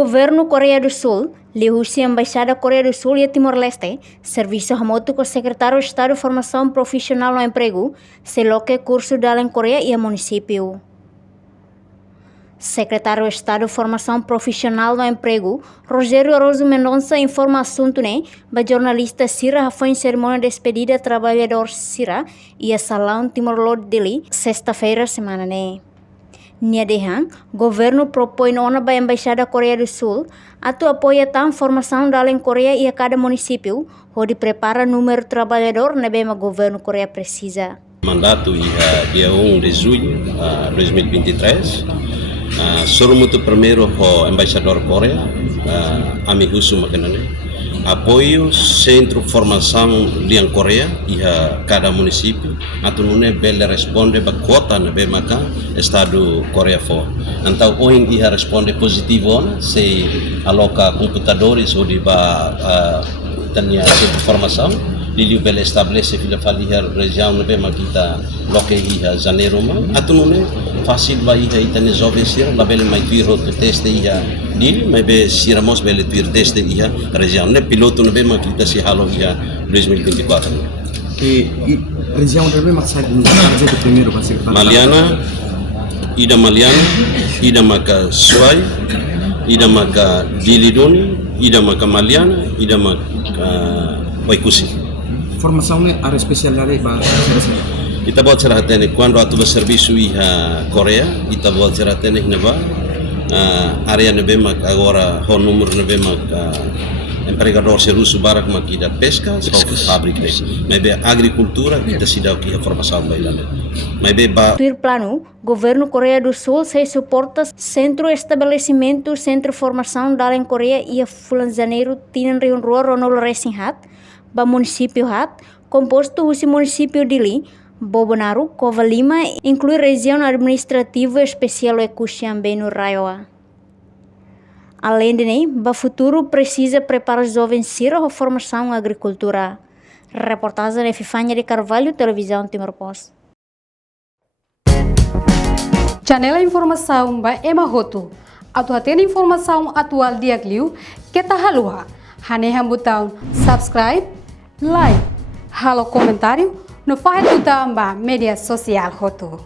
Governo Coreia do Sul, Lihusi Embaixada Coreia do Sul e Timor-Leste, Serviço Remoto com o Secretário de Estado de Formação Profissional no Emprego, seloque curso da Coreia e município. Secretário de Estado de Formação Profissional no Emprego, Rogério Roso Mendonça informa assunto ba jornalista Sira foi em cerimônia de despedida trabalhador Sira e a Salão Timor-Leste dele, sexta-feira semana Nia Dehan, governo propõe ona ba Embaixada Coreia do Sul, atu apoia tam formação da Coreia e a cada município, onde prepara número trabalhador na bema governo Coreia precisa. Mandato dia 1 de julho de 2023, soro muito primeiro o embaixador Coreia, amigo Sumakanane, apoio centro formação de Coreia e a cada município, atunune bele responde ba kota na bema ka estado Coreia for. Então hoje ia responde positivo, se aloca computadores ou de ba tanya centro formação. Lili bele estabelece fila falia região na bema kita loke ia janeiro ma atunune fácil vai ia itane jovem sira la bele mai tuiro to teste ia lili mai be sira mos bele tuir teste ia região ne piloto na bema kita si halo ia 2024 e região da bema sai do target primeiro para secretário Maliana ida maka Suai ida maka Dilidoni ida maka Maliana ida maka Waikusi. Formação área especialidade para Kita buat cerah tene quando atuva serviço iha Coreia, kita buat cerah tene neba area nebema agora o número nebema empregador serusu barak makida pesca ou fábrica, maybe agricultura kita sidau que a formação bailando. Maybe ba Plano, governo Coreia do Sul se suporta centro estabelecimento centro formação da Coreia e a Fulan Janeiro tinan riun ruar ronol racing hat ba município hat composto o município dili Bobonaru, Cova Lima, inclui região administrativa especial Ekuxiambé no Raioa. Além de ba futuro precisa preparar os jovens sira a formação agricultura. Reportagem de Fifanya de Carvalho, Televisão Timor-Post. Janela informação ba Emahoto. Atuatena informação atual diagliu kita halua. Haneha botão subscribe, like, halo comentário no faixa do media social hoto.